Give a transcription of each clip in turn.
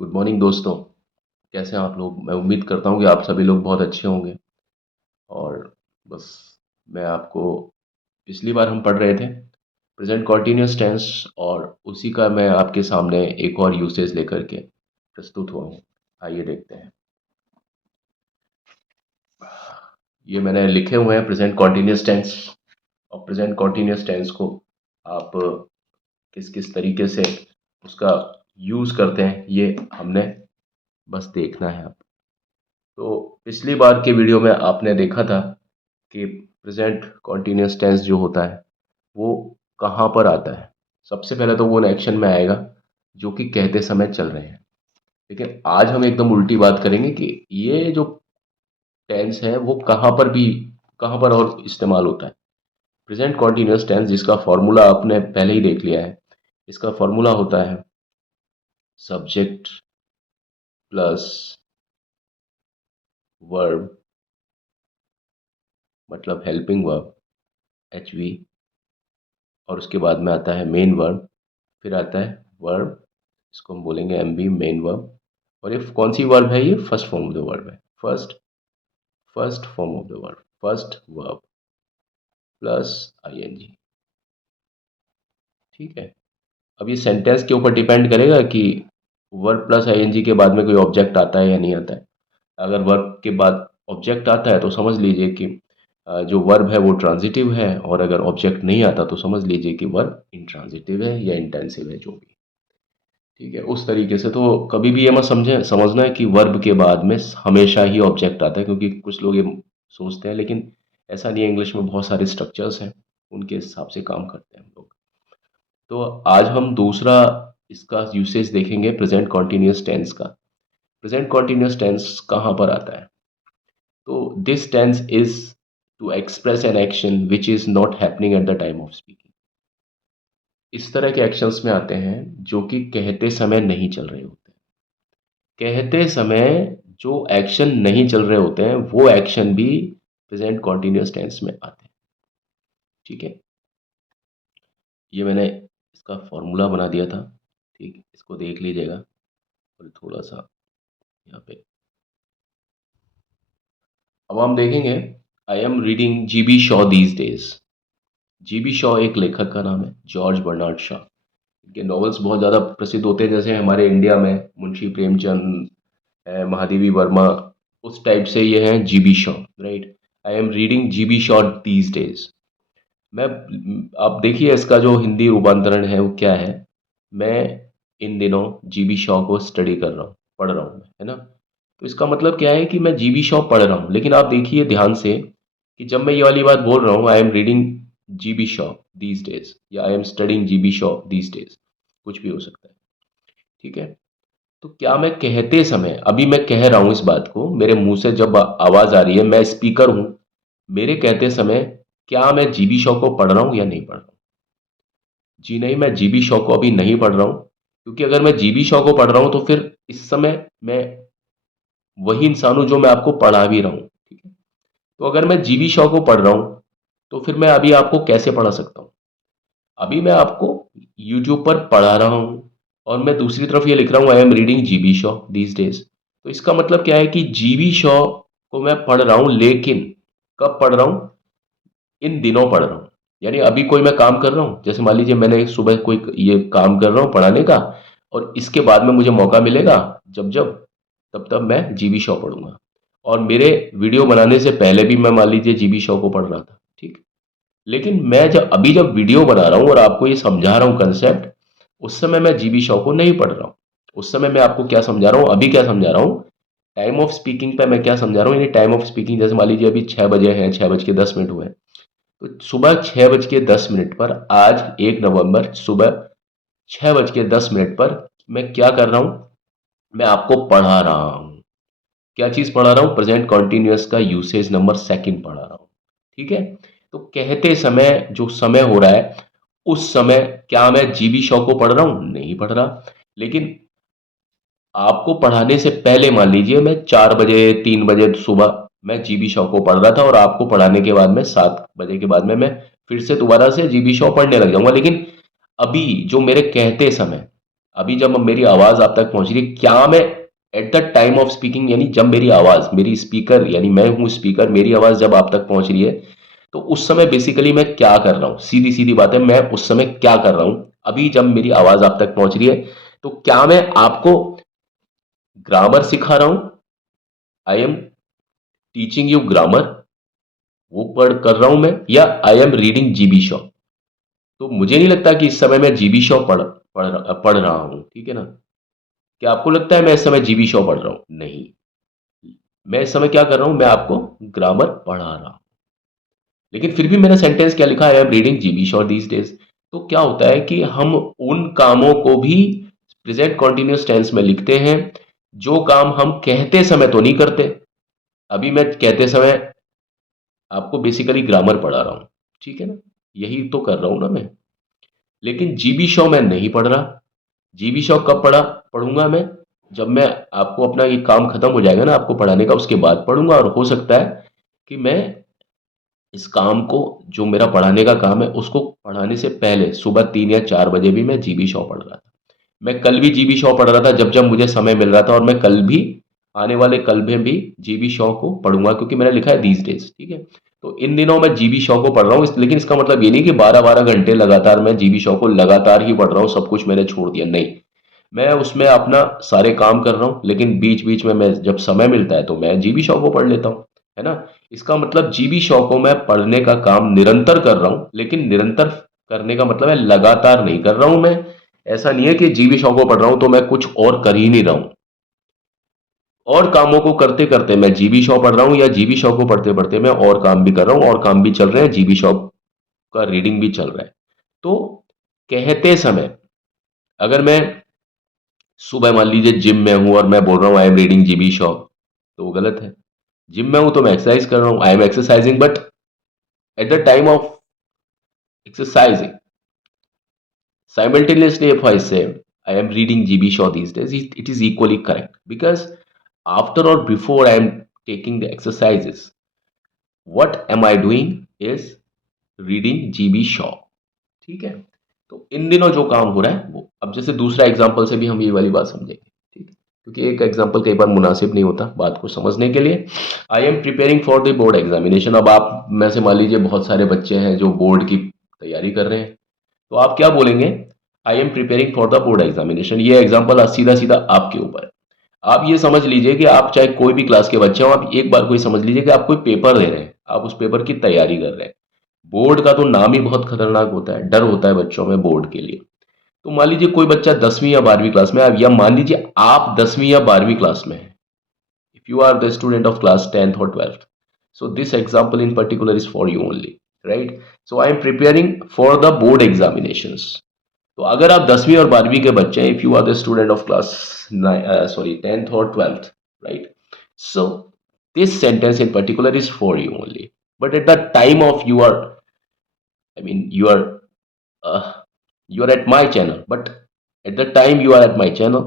Good morning दोस्तों। कैसे हैं आप लोग? मैं उम्मीद करता हूँ कि आप सभी लोग बहुत अच्छे होंगे। और बस मैं आपको पिछली बार हम पढ़ रहे थे प्रेजेंट कॉन्टिन्यूस टेंस, और उसी का मैं आपके सामने एक और यूसेज लेकर के प्रस्तुत हुआ हूँ। आइए देखते हैं। ये मैंने लिखे हुए हैं प्रेजेंट कॉन्टिन्यूस टेंस। और प्रेजेंट कॉन्टिन्यूस टेंस को आप किस किस तरीके से उसका यूज़ करते हैं, ये हमने बस देखना है। आप तो पिछली बार के वीडियो में आपने देखा था कि प्रेजेंट कॉन्टिन्यूस टेंस जो होता है वो कहाँ पर आता है। सबसे पहले तो वो एक्शन में आएगा जो कि कहते समय चल रहे हैं। लेकिन आज हम एकदम उल्टी बात करेंगे कि ये जो टेंस है वो कहाँ पर और इस्तेमाल होता है। प्रेजेंट कॉन्टिन्यूस टेंस जिसका फॉर्मूला आपने पहले ही देख लिया है। इसका फॉर्मूला होता है सब्जेक्ट प्लस वर्ब, मतलब हेल्पिंग वर्ब एच वी, और उसके बाद में आता है मेन वर्ब, फिर आता है वर्ब, इसको हम बोलेंगे एम बी, मेन वर्ब। और ये कौन सी वर्ब है? ये first form of the verb है। First form of the verb, first verb plus ING. ठीक है। अब ये सेंटेंस के ऊपर डिपेंड करेगा कि वर्ब प्लस आईएनजी के बाद में कोई ऑब्जेक्ट आता है या नहीं आता है। अगर वर्ब के बाद ऑब्जेक्ट आता है तो समझ लीजिए कि जो वर्ब है वो ट्रांजिटिव है, और अगर ऑब्जेक्ट नहीं आता तो समझ लीजिए कि वर्ब इंट्रांजिटिव है या इंटेंसिव है, जो भी। ठीक है, उस तरीके से तो कभी भी ये मत समझना है कि वर्ब के बाद में हमेशा ही ऑब्जेक्ट आता है, क्योंकि कुछ लोग ये सोचते हैं, लेकिन ऐसा नहीं है। इंग्लिश में बहुत सारे स्ट्रक्चर्स हैं, उनके हिसाब से काम करते हैं हम लोग। तो आज हम दूसरा इसका यूसेज देखेंगे प्रेजेंट कॉन्टिन्यूस टेंस का। प्रेजेंट कॉन्टिन्यूस टेंस कहाँ पर आता है? तो this tense is to express an action which is not happening at the time of speaking. इस तरह के एक्शंस में आते हैं जो कि कहते समय नहीं चल रहे होते। कहते समय जो एक्शन नहीं चल रहे होते हैं वो एक्शन भी प्रेजेंट कॉन्टिन्यूस टेंस में आते हैं। ठीक है। ये मैंने इसका फॉर्मूला बना दिया था। ठीक, इसको देख लीजिएगा। और थोड़ा सा यहाँ पे अब हम देखेंगे। I am reading G B Shaw these days. G B Shaw एक लेखक का नाम है, जॉर्ज बर्नार्ड शॉ। इनके नॉवेल्स बहुत ज़्यादा प्रसिद्ध होते हैं, जैसे हमारे इंडिया में मुंशी प्रेमचंद है, महादेवी वर्मा, उस टाइप से ये हैं G B Shaw. Right. I am reading G B Shaw these days. मैं आप देखिए इसका जो हिंदी रूपांतरण है वो क्या है। मैं इन दिनों जी बी शॉ को स्टडी कर रहा हूँ, पढ़ रहा हूँ, है ना। तो इसका मतलब क्या है कि मैं जी बी शॉ पढ़ रहा हूँ। लेकिन आप देखिए ध्यान से कि जब मैं ये वाली बात बोल रहा हूँ, I am reading G B Shaw these days, या I am studying G B Shaw these days, कुछ भी हो सकता है। ठीक है। तो क्या मैं कहते समय, अभी मैं कह रहा हूं इस बात को, मेरे मुंह से जब आवाज आ रही है, मैं स्पीकर हूं, मेरे कहते समय क्या मैं जीबी शॉ को पढ़ रहा हूं या नहीं पढ़ रहा हूं? जी नहीं, मैं जीबी शॉ को अभी नहीं पढ़ रहा हूं, क्योंकि अगर मैं जीबी शॉ को पढ़ रहा हूं तो फिर इस समय मैं वही इंसान हूं जो मैं आपको पढ़ा भी रहा हूं। ठीक है। तो अगर मैं जीबी शॉ को पढ़ रहा हूं तो फिर मैं अभी आपको कैसे पढ़ा सकता हूं? अभी मैं आपको यूट्यूब पर पढ़ा रहा हूँ, और मैं दूसरी तरफ ये लिख रहा हूँ I am reading GB Shaw these days. तो इसका मतलब क्या है कि जीबी शॉ को मैं पढ़ रहा हूँ, लेकिन कब पढ़ रहा हूँ? इन दिनों पढ़ रहा हूँ। यानी अभी कोई मैं काम कर रहा हूँ, जैसे मान लीजिए मैंने सुबह कोई ये काम कर रहा हूँ पढ़ाने का, और इसके बाद में मुझे मौका मिलेगा जब जब, तब तब मैं जीबी शॉ पढ़ूंगा। और मेरे वीडियो बनाने से पहले भी मैं मान लीजिए जीबी शॉ को पढ़ रहा था। ठीक। लेकिन मैं जब वीडियो बना रहा हूँ और आपको ये समझा रहा हूँ कंसेप्ट, उस समय मैं जीबी शॉ को नहीं पढ़ रहा हूँ। उस समय मैं आपको क्या समझा रहा हूँ, अभी क्या समझा रहा हूँ, टाइम ऑफ स्पीकिंग पे मैं क्या समझा रहा हूँ। यानी टाइम ऑफ स्पीकिंग, जैसे मान लीजिए अभी 6 बजे हैं, 6:10 हुए हैं। तो सुबह 6:10 पर, आज 1 नवंबर, सुबह 6:10 पर मैं क्या कर रहा हूँ? मैं आपको पढ़ा रहा हूँ। क्या चीज पढ़ा रहा हूँ? प्रेजेंट कॉन्टिन्यूअस का यूसेज नंबर सेकंड पढ़ा रहा हूँ। ठीक है। तो कहते समय जो समय हो रहा है, उस समय क्या मैं जीबी शॉ को पढ़ रहा हूँ? नहीं पढ़ रहा। लेकिन आपको पढ़ाने से पहले मान लीजिए मैं 4 बजे, 3 बजे सुबह मैं जीबी शॉ को पढ़ रहा था, और आपको पढ़ाने के बाद में 7 बजे के बाद में मैं फिर से दोबारा से जीबी शॉ पढ़ने लग जाऊंगा। लेकिन अभी जो मेरे कहते समय, अभी जब मेरी आवाज़ आप तक पहुंच रही है, क्या मैं eight the time of speaking, यानी जब मेरी आवाज़, मेरी स्पीकर, यानी मैं हूँ स्पीकर, मेरी आवाज़ जब आप तक पहुंच रही है, तो उस समय बेसिकली मैं क्या कर रहा हूँ? सीधी सीधी बात है, मैं उस समय क्या कर रहा हूँ? अभी जब मेरी आवाज़ आप तक पहुंच रही है, तो क्या मैं आपको ग्रामर सिखा रहा हूँ? I am teaching you grammar, वो पढ़ कर रहा हूं मैं, या I am reading GB Shaw? तो मुझे नहीं लगता कि इस समय मैं जीबी शॉ पढ़ रहा हूं, ठीक है ना? क्या आपको लगता है मैं इस समय जीबी शॉ पढ़ रहा हूं? नहीं, मैं इस समय क्या कर रहा हूं? मैं आपको ग्रामर पढ़ा रहा हूं। लेकिन फिर भी मैंने सेंटेंस क्या लिखा है? आई am reading GB Shaw these days. तो क्या होता है कि हम उन कामों को भी प्रेजेंट कॉन्टिन्यूस टेंस में लिखते हैं जो काम हम कहते समय तो नहीं करते। अभी मैं कहते समय आपको बेसिकली ग्रामर पढ़ा रहा हूं, ठीक है ना? यही तो कर रहा हूं ना मैं। लेकिन जीबी शॉ मैं नहीं पढ़ रहा। जीबी शॉ कब पढ़ूंगा मैं? जब मैं आपको अपना ये काम खत्म हो जाएगा ना आपको पढ़ाने का, उसके बाद पढ़ूंगा। और हो सकता है कि मैं इस काम को, जो मेरा पढ़ाने का काम है, उसको पढ़ाने से पहले सुबह 3 या 4 बजे भी मैं जीबी शॉ पढ़ रहा था। मैं कल भी जीबी शॉ पढ़ रहा था जब जब मुझे समय मिल रहा था, और मैं कल भी, आने वाले कल में भी जीबी शॉ को पढ़ूंगा, क्योंकि मैंने लिखा है दीज डेज, ठीक है? तो इन दिनों मैं जीबी शॉ को पढ़ रहा हूँ, लेकिन इसका मतलब ये नहीं कि 12 12 घंटे लगातार मैं जीबी शॉ को लगातार ही पढ़ रहा हूँ, सब कुछ मैंने छोड़ दिया, नहीं। मैं उसमें अपना सारे काम कर रहा हूँ, लेकिन बीच बीच में मैं जब समय मिलता है तो मैं जीबी शॉ को पढ़ लेता हूँ, है ना? इसका मतलब जीबी शॉ को मैं पढ़ने का काम निरंतर कर रहा हूँ, लेकिन निरंतर करने का मतलब है लगातार नहीं कर रहा हूँ मैं। ऐसा नहीं है कि जीबी शॉ को पढ़ रहा हूँ तो मैं कुछ और कर ही नहीं रहा हूँ। और कामों को करते करते मैं जीबी शॉ पढ़ रहा हूँ, या जीबी शॉ को पढ़ते पढ़ते मैं और काम भी कर रहा हूँ, और काम भी चल रहे हैं, जीबी शॉ का रीडिंग भी चल रहा है। तो कहते समय, अगर मैं सुबह मान लीजिए जिम में हूँ और मैं बोल रहा हूँ I am reading GB Shaw, तो वो गलत है। जिम में हूँ तो मैं एक्सरसाइज कर रहा हूँ, I M exercising, but at the time of exercising, simultaneously if I say I am reading GB Shaw these days, it is equally correct, because after or before I am taking the exercises, what am I doing is reading GB Shaw, ठीक है? तो इन दिनों जो काम हो रहा है वो, अब जैसे दूसरा एग्जांपल से भी हम ये वाली बात समझेंगे, ठीक है? क्योंकि एक एग्जांपल कई बार मुनासिब नहीं होता बात को समझने के लिए। आई am preparing for the board examination. अब आप में से मान लीजिए बहुत सारे बच्चे हैं जो बोर्ड की तैयारी कर रहे हैं, तो आप क्या बोलेंगे? आई am preparing for the board examination. ये एग्जाम्पल सीधा सीधा आपके ऊपर है। आप ये समझ लीजिए कि आप चाहे कोई भी क्लास के बच्चे हो, आप एक बार कोई समझ लीजिए कि आप कोई पेपर दे रहे हैं, आप उस पेपर की तैयारी कर रहे हैं। बोर्ड का तो नाम ही बहुत खतरनाक होता है, डर होता है बच्चों में बोर्ड के लिए। तो मान लीजिए कोई बच्चा 10वीं या 12वीं क्लास में है, या मान लीजिए आप 10वीं या 12वीं क्लास में हैं, if you are the student of class 10th or 12th, so this example in particular is for you only, right? So I am preparing for the board examinations. तो अगर आप 10वीं और 12वीं के बच्चे हैं, if you are the student of class sorry 10th or 12th, right? So this sentence in particular is for you only, but at the time of you are, I mean you are at my channel, but at the time you are at my channel,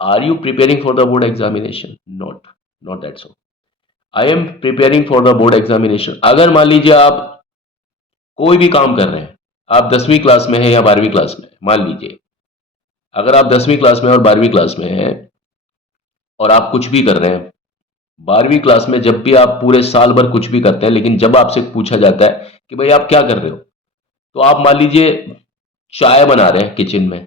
are you preparing for the board examination? Not that so. I am preparing for the board examination। अगर मान लीजिए आप कोई भी काम कर रहे हैं, आप 10वीं क्लास में हैं या 12वीं क्लास में, मान लीजिए अगर आप 10वीं क्लास में और 12वीं क्लास में हैं और आप कुछ भी कर रहे हैं, 12वीं क्लास में जब भी आप पूरे साल भर कुछ भी करते हैं, लेकिन जब आपसे पूछा जाता है कि भाई आप क्या कर रहे हो, तो आप मान लीजिए चाय बना रहे हैं किचन में,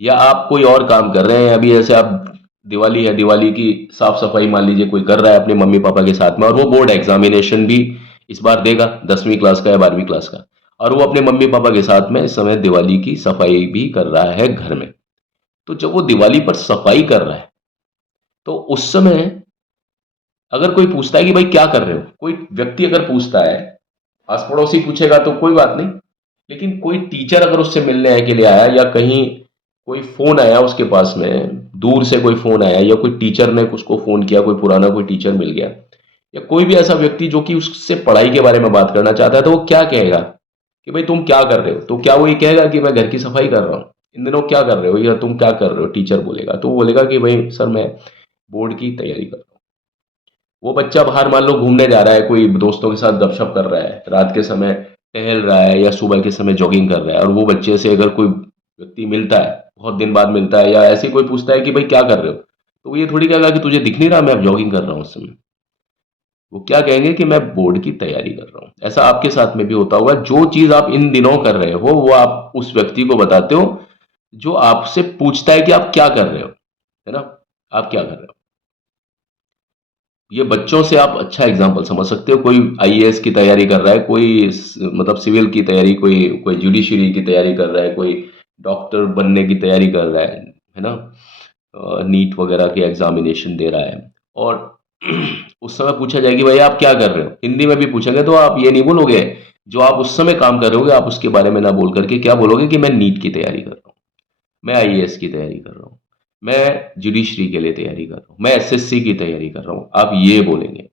या आप कोई और काम कर रहे हैं। अभी ऐसे आप, दिवाली है, दिवाली की साफ सफाई मान लीजिए कोई कर रहा है अपने मम्मी पापा के साथ में, और वो बोर्ड एग्जामिनेशन भी इस बार देगा, 10वीं क्लास का या 12वीं क्लास का, और वो अपने मम्मी पापा के साथ में इस समय दिवाली की सफाई भी कर रहा है घर में। तो जब वो दिवाली पर सफाई कर रहा है, तो उस समय अगर कोई पूछता है कि भाई क्या कर रहे हो, कोई व्यक्ति अगर पूछता है, आस पड़ोसी पूछेगा तो कोई बात नहीं, लेकिन कोई टीचर अगर उससे मिलने के लिए आया, या कहीं कोई फोन आया उसके पास में, दूर से कोई फोन आया, या कोई टीचर ने उसको फोन किया, कोई पुराना कोई टीचर मिल गया, या कोई भी ऐसा व्यक्ति जो कि उससे पढ़ाई के बारे में बात करना चाहता है, तो वो क्या कहेगा कि भाई तुम क्या कर रहे हो? तो क्या वो ये कहेगा कि मैं घर की सफाई कर रहा हूँ? इन दिनों क्या कर रहे हो, या तुम क्या कर रहे हो, टीचर बोलेगा। तो वो बोलेगा कि भाई सर मैं बोर्ड की तैयारी कर रहा हूँ। वो बच्चा बाहर मान लो घूमने जा रहा है, कोई दोस्तों के साथ गपशप कर रहा है, रात के समय टहल रहा है, या सुबह के समय जॉगिंग कर रहा है, और वो बच्चे से अगर कोई व्यक्ति मिलता है, बहुत दिन बाद मिलता है, या ऐसे कोई पूछता है कि भाई क्या कर रहे हो, तो वो ये थोड़ी कहेगा कि तुझे दिख नहीं रहा मैं अब जॉगिंग कर रहा हूँ उस समय। वो क्या कहेंगे कि मैं बोर्ड की तैयारी कर रहा हूँ। ऐसा आपके साथ में भी होता होगा, जो चीज आप इन दिनों कर रहे हो वो आप उस व्यक्ति को बताते हो जो आपसे पूछता है कि आप क्या कर रहे हो, है ना, आप क्या कर रहे हो। ये बच्चों से आप अच्छा एग्जाम्पल समझ सकते हो। कोई आईएएस की तैयारी कर रहा है, कोई मतलब सिविल की तैयारी, कोई कोई जुडिशरी की तैयारी कर रहा है, कोई डॉक्टर बनने की तैयारी कर रहा है ना, नीट वगैरह की एग्जामिनेशन दे रहा है, और उस समय पूछा जाए कि भाई आप क्या कर रहे हो, हिंदी में भी पूछेंगे तो आप ये नहीं बोलोगे जो आप उस समय काम कर रहे होगे, आप उसके बारे में ना बोल करके क्या बोलोगे कि मैं नीट की तैयारी कर रहा हूँ, मैं आईएएस की तैयारी कर रहा हूँ, मैं जुडिशरी के लिए तैयारी कर रहा हूँ, मैं एसएससी की तैयारी कर रहा हूँ, आप ये बोलेंगे।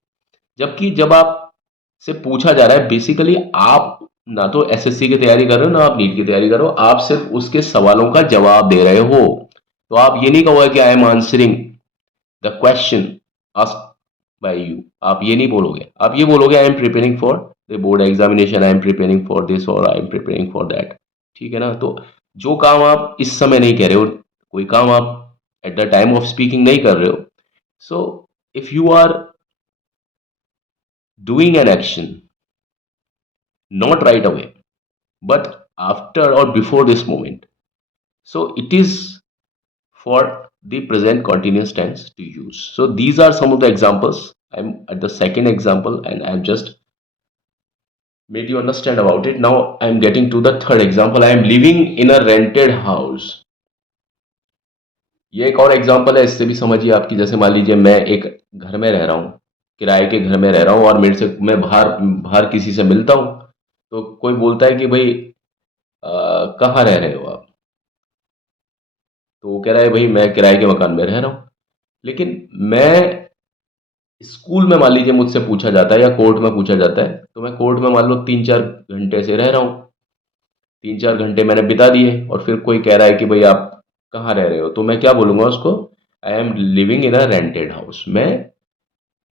जबकि जब आप से पूछा जा रहा है बेसिकली, आप ना तो एसएससी की तैयारी कर रहे हो ना आप नीट की तैयारी कर रहे हो, आप सिर्फ उसके सवालों का जवाब दे रहे हो। तो आप ये नहीं कहोगे कि I am answering the question asked by you, आप ये नहीं बोलोगे, आप ये बोलोगे I am preparing for the board examination, I am preparing for this और I am preparing for that. ठीक है ना। तो जो काम आप इस समय नहीं कह रहे हो, कोई काम आप at the time of speaking नहीं कर रहे हो, so if you are doing an action not right away but after or before this moment, so it is for the present continuous tense to use. So these are some of the examples. I'm at the second example and I've just made you understand about it. Now I'm getting to the third example. I am living in a rented house. ये एक और example है, इससे भी समझिए आपकी। जैसे मान लीजिए मैं एक घर में रह रहा हूँ, किराए के घर में रह रहा हूँ, और मेरे से मैं बाहर बाहर किसी से मिलता हूँ, तो कोई बोलता है कि भाई कहाँ रह रहे हो आप, तो वो कह रहा है भाई मैं किराए के मकान में रह रहा हूँ। लेकिन मैं स्कूल में मान लीजिए मुझसे पूछा जाता है या कोर्ट में पूछा जाता है, तो मैं कोर्ट में मान लो 3-4 घंटे से रह रहा हूँ, 3-4 घंटे मैंने बिता दिए, और फिर कोई कह रहा है कि भाई आप कहाँ रह रहे हो, तो मैं क्या बोलूँगा उसको, I am living in a rented house, मैं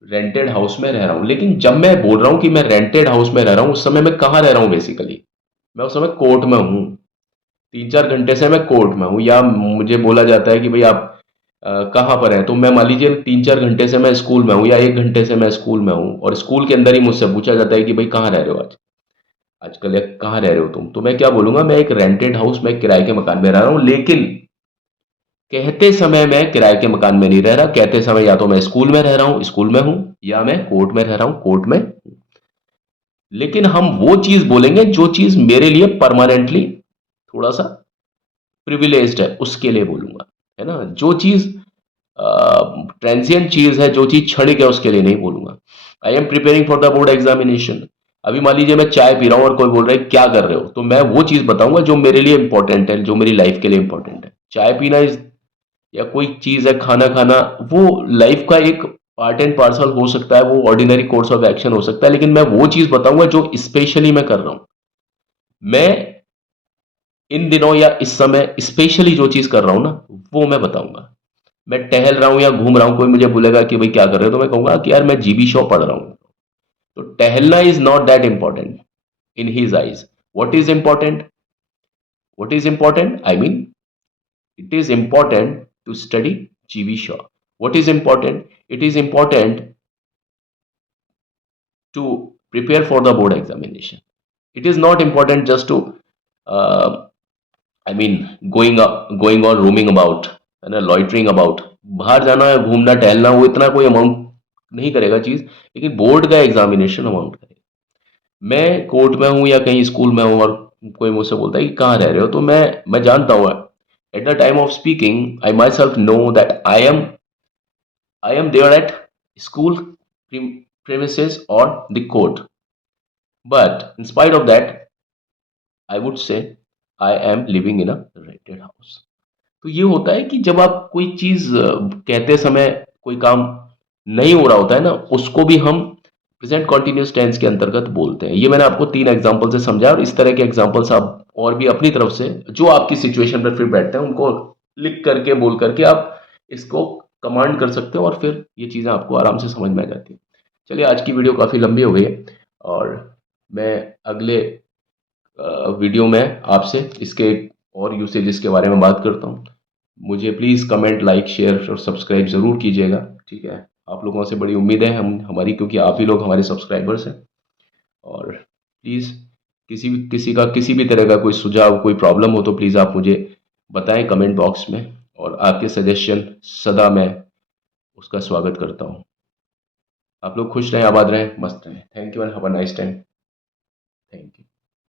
रेंटेड हाउस में रह रहा हूँ। लेकिन जब मैं बोल रहा हूँ कि मैं रेंटेड हाउस में रह रहा हूँ, उस समय मैं कहाँ रह रहा हूँ बेसिकली, मैं उस समय कोर्ट में हूँ, 3-4 घंटे से मैं कोर्ट में हूँ। या मुझे बोला जाता है कि भाई आप कहाँ पर हैं, तो मैं मान लीजिए 3-4 घंटे से मैं स्कूल में हूँ या 1 घंटे से मैं स्कूल में हूँ, और स्कूल के अंदर ही मुझसे पूछा जाता है कि भाई कहाँ रह रहे हो आज, आजकल, या कहाँ रह रहे हो तुम, तो मैं क्या बोलूंगा, मैं एक रेंटेड हाउस में किराए के मकान में रह रहा हूँ। लेकिन कहते समय मैं किराए के मकान में नहीं रह रहा, कहते समय या तो मैं स्कूल में रह रहा हूँ, स्कूल में हूँ, या मैं कोर्ट में रह रहा हूँ, कोर्ट में। लेकिन हम वो चीज बोलेंगे जो चीज मेरे लिए परमानेंटली थोड़ा सा प्रिविलेज्ड है, उसके लिए बोलूंगा, है ना। जो चीज ट्रांजिएंट चीज है, जो चीज क्षणिक है, उसके लिए नहीं बोलूंगा। आई am preparing for the board examination, अभी मान लीजिए मैं चाय पी रहा हूँ और कोई बोल रहा है क्या कर रहे हो, तो मैं वो चीज बताऊंगा जो मेरे लिए इंपॉर्टेंट है, जो मेरी लाइफ के लिए इंपॉर्टेंट है। चाय पीना इज, या कोई चीज है, खाना खाना, वो लाइफ का एक पार्ट एंड पार्सल हो सकता है, वो ऑर्डिनरी कोर्स ऑफ एक्शन हो सकता है, लेकिन मैं वो चीज बताऊंगा जो स्पेशली मैं कर रहा हूं। मैं इन दिनों या इस समय स्पेशली जो चीज कर रहा हूं ना, वो मैं बताऊंगा। मैं टहल रहा हूं या घूम रहा हूं, कोई मुझे बोलेगा कि भाई क्या कर रहे हो, तो मैं कहूंगा कि यार मैं जीबी शॉ पढ़ रहा हूं। तो टहलना is not that important in his eyes. What is important, what is important, I mean it is important to study GB Shaw. What is important? It is important to prepare for the board examination. It is not important just to, I mean, going or roaming about, है ना, loitering about. बाहर जाना है, घूमना टहलना, वो इतना कोई अमाउंट नहीं करेगा चीज, लेकिन बोर्ड का एग्जामिनेशन अमाउंट करेगा। मैं कोर्ट में हूँ या कहीं स्कूल में हूँ, और कोई मुझसे बोलता है कि कहाँ रह रहे हो, तो मैं जानता हूँ, eight the time of speaking I my self know that I am there at school premises or the court. But in spite of that, I would say I am living in a rented house. तो ये होता है कि जब आप कोई चीज कहते समय कोई काम नहीं हो रहा होता है ना, उसको भी हम प्रेजेंट कॉन्टिन्यूस टेंस के अंतर्गत बोलते हैं। ये मैंने आपको 3 एग्जांपल से समझाया, और इस तरह के एग्जांपल्स आप और भी अपनी तरफ से जो आपकी सिचुएशन पर फिर बैठते हैं उनको लिख करके बोल करके आप इसको कमांड कर सकते हो, और फिर ये चीज़ें आपको आराम से समझ में आ जाती हैं। चलिए, आज की वीडियो काफ़ी लंबी हो गई है, और मैं अगले वीडियो में आपसे इसके और यूसेजेस के बारे में बात करता हूँ। मुझे प्लीज़ कमेंट, लाइक, शेयर और सब्सक्राइब ज़रूर कीजिएगा, ठीक है? आप लोगों से बड़ी उम्मीद है हमारी, क्योंकि आप ही लोग हमारे सब्सक्राइबर्स हैं। और प्लीज़ किसी भी तरह का कोई सुझाव, कोई प्रॉब्लम हो तो प्लीज़ आप मुझे बताएं कमेंट बॉक्स में, और आपके सजेशन सदा मैं उसका स्वागत करता हूँ। आप लोग खुश रहें, आबाद रहें, मस्त रहें। Thank you and have a nice time. Thank you.